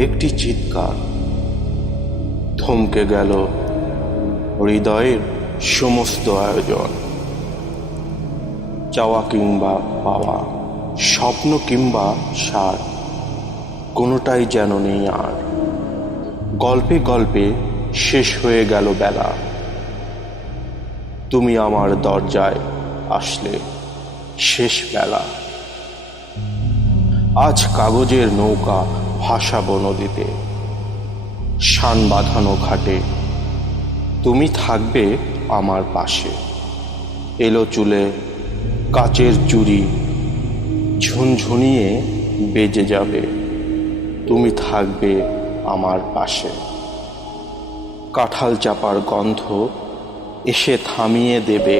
একটি চিৎকার থমকে গেল হৃদয়ের সমস্ত আয়োজন। চাওয়া কিংবা পাওয়া, স্বপ্ন কিংবা সার, কোনোটাই যেন নেই আর। গল্পে গল্পে শেষ হয়ে গেল বেলা, তুমি আমার দরজায় আসলে শেষ বেলা। আজ কাগজের নৌকা ভাসাবো নদীতে, শান বাঁধানো ঘাটে, তুমি থাকবে আমার পাশে। এলো চুলে কাচের চুড়ি ঝুনঝুনিয়ে বেজে যাবে, তুমি থাকবে আমার পাশে। কাঁঠাল চাপার গন্ধ এসে থামিয়ে দেবে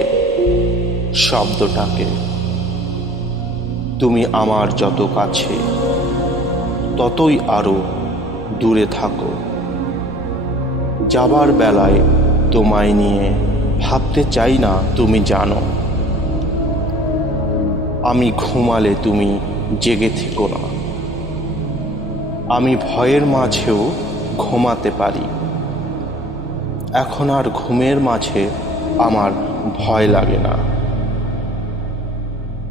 শব্দটাকে, তুমি আমার যত কাছে ততই আরো দূরে থাকো। যাবার বেলায় তোমায় নিয়ে ভাবতে চাই না, তুমি জানো। আমি ঘুমালে তুমি জেগে থেকো না, আমি ভয়ের মাঝেও ঘুমাতে পারি। এখন আর ঘুমের মাঝে আমার ভয় লাগে না।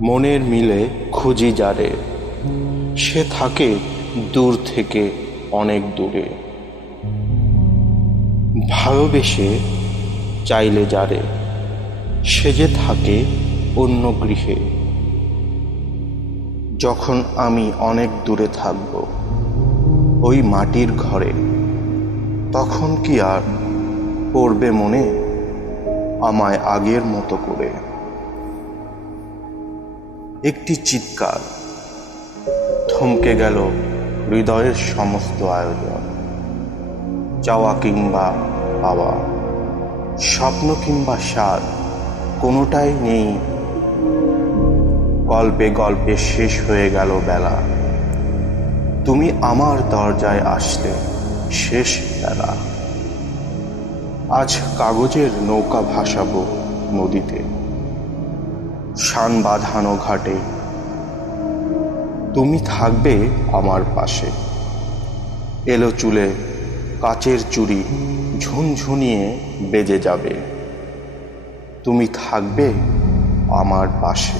মনের মিলে খুঁজি যারে, সে থাকে দূর থেকে অনেক দূরে। ভালোবেসে চাইলে যারে, সে যে থাকে অন্য গৃহে। যখন আমি অনেক দূরে থাকব ওই মাটির ঘরে, তখন কি আর পড়বে মনে আমায় আগের মতো করে? একটি চিৎকার থমকে গেল হৃদয়ের সমস্ত আয়োজন। চাওয়া কিংবা পাওয়া, স্বপ্ন কিংবা স্বাদ, কোনোটাই নেই। গল্পে গল্পে শেষ হয়ে গেল বেলা, তুমি আমার দরজায় আসলে শেষ বেলা। আজ কাগজের নৌকা ভাসাবো নদীতে, শান বাঁধানো ঘাটে, তুমি থাকবে আমার পাশে। এলো চুলে কাচের চুড়ি ঝুনঝুনিয়ে বেজে যাবে, তুমি থাকবে আমার পাশে।